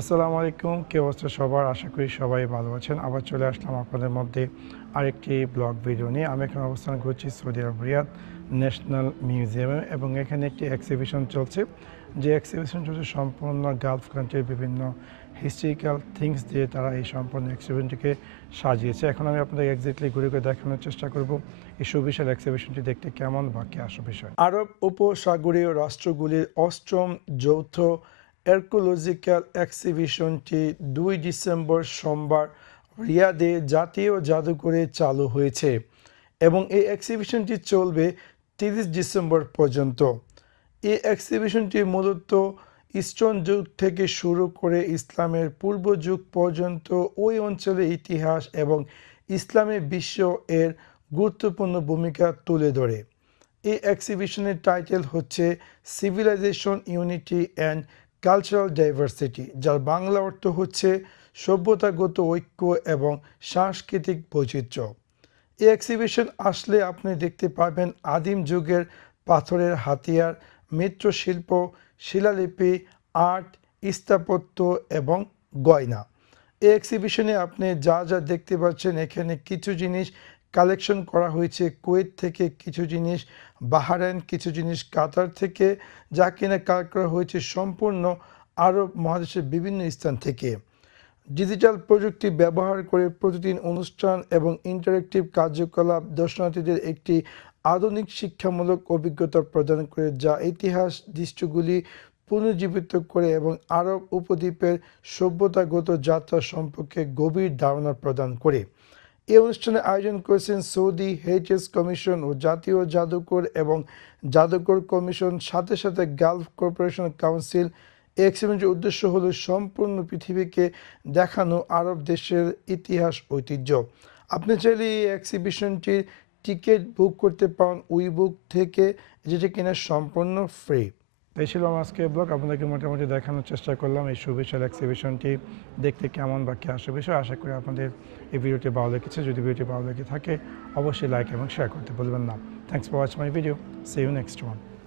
আসসালামু আলাইকুম, কে অবস্থা সবার? আশা করি সবাই ভালো আছেন। আবার চলে আসলাম আপনাদের মধ্যে আরেকটি ব্লগ ভিডিও নিয়ে। আমি এখন অবস্থান করছি সৌদি আরব রিয়াদ ন্যাশনাল মিউজিয়ামে এবং এখানে একটি এক্সিবিশন চলছে। যে এক্সিবিশন চলছে সম্পূর্ণ গালফ কান্ট্রির বিভিন্ন হিস্ট্রিক্যাল থিংস দিয়ে তারা এই সম্পূর্ণ এক্সিবিশনটিকে সাজিয়েছে। এখন আমি আপনাদের এক্সাক্টলি ঘুরে ঘুরে দেখানোর চেষ্টা করব এই সুবিশাল এক্সিবিশনটি দেখতে কেমন বা কি বিষয়। আরব উপসাগরীয় রাষ্ট্রগুলির অষ্টম, যৌথ আর্কোলজিক্যাল এক্সিবিশনটি দুই ডিসেম্বর সোমবার রিয়াদে জাতীয় জাদুঘরে চালু হয়েছে এবং এই এক্সিবিশনটি চলবে তিরিশ ডিসেম্বর পর্যন্ত। এই এক্সিবিশনটি মূলত ইস্টন যুগ থেকে শুরু করে ইসলামের পূর্ব যুগ পর্যন্ত ওই অঞ্চলের ইতিহাস এবং ইসলামী বিশ্ব এর গুরুত্বপূর্ণ ভূমিকা তুলে ধরে। এই এক্সিবিশনের টাইটেল হচ্ছে civilisation unity and cultural diversity যার বাংলা অর্থ হচ্ছে সভ্যতাগত ঐক্য এবং সাংস্কৃতিক বৈচিত্র্য। এই এক্সিবিশন আসলে আপনি দেখতে পাবেন আদিম যুগের পাথরের হাতিয়ার মৃৎশিল্প শিলালিপি, আর্ট, স্থাপত্য এবং গয়না। এই এক্সিবিশনে আপনি যা যা দেখতে পাচ্ছেন, এখানে কিছু জিনিস কালেকশন করা হয়েছে কুয়েত থেকে কিছু জিনিস, বাহারাইন কিছু জিনিস, কাতার থেকে, যা কিনা কালেক্ট করা হয়েছে সম্পূর্ণ আরব মহাদেশের বিভিন্ন স্থান থেকে। ডিজিটাল প্রযুক্তি ব্যবহার করে প্রতিদিন অনুষ্ঠান এবং ইন্টারেক্টিভ কার্যকলাপ দর্শনার্থীদের একটি আধুনিক শিক্ষামূলক অভিজ্ঞতা প্রদান করে, যা ইতিহাস দৃশ্যগুলি পুনর্জীবিত করে এবং আরব উপদ্বীপের সভ্যতাগত যাত্রা সম্পর্কে গভীর ধারণা প্রদান করে। এই অনুষ্ঠানে আয়োজন করেছেন সৌদি হেরিটেজ কমিশন ও জাতীয় জাদুঘর এবং জাদুঘর কমিশন। সাথে সাথে গালফ কর্পোরেশন কাউন্সিল এক্সিবিশনের উদ্দেশ্য হলো সম্পূর্ণ পৃথিবীকে দেখানো আরব দেশের ইতিহাস, ঐতিহ্য। আপনি চাইলে এই এক্সিবিশনটির টিকিট বুক করতে পারেন। উই বুক থেকে, যেটা কিনা সম্পূর্ণ ফ্রি। এই ছিল আমার আজকে ব্লগ আপনাদেরকে মোটামুটি দেখানোর চেষ্টা করলাম এই সুবিশাল এক্সিবিশনটি দেখতে কেমন বা কী আসে বিষয়, আশা করি আপনাদের এই ভিডিওটি ভালো লেগেছে। যদি ভিডিওটি ভালো লেগে থাকে, অবশ্যই লাইক এবং শেয়ার করতে বলবেন না। Thanks for watch my video see you next one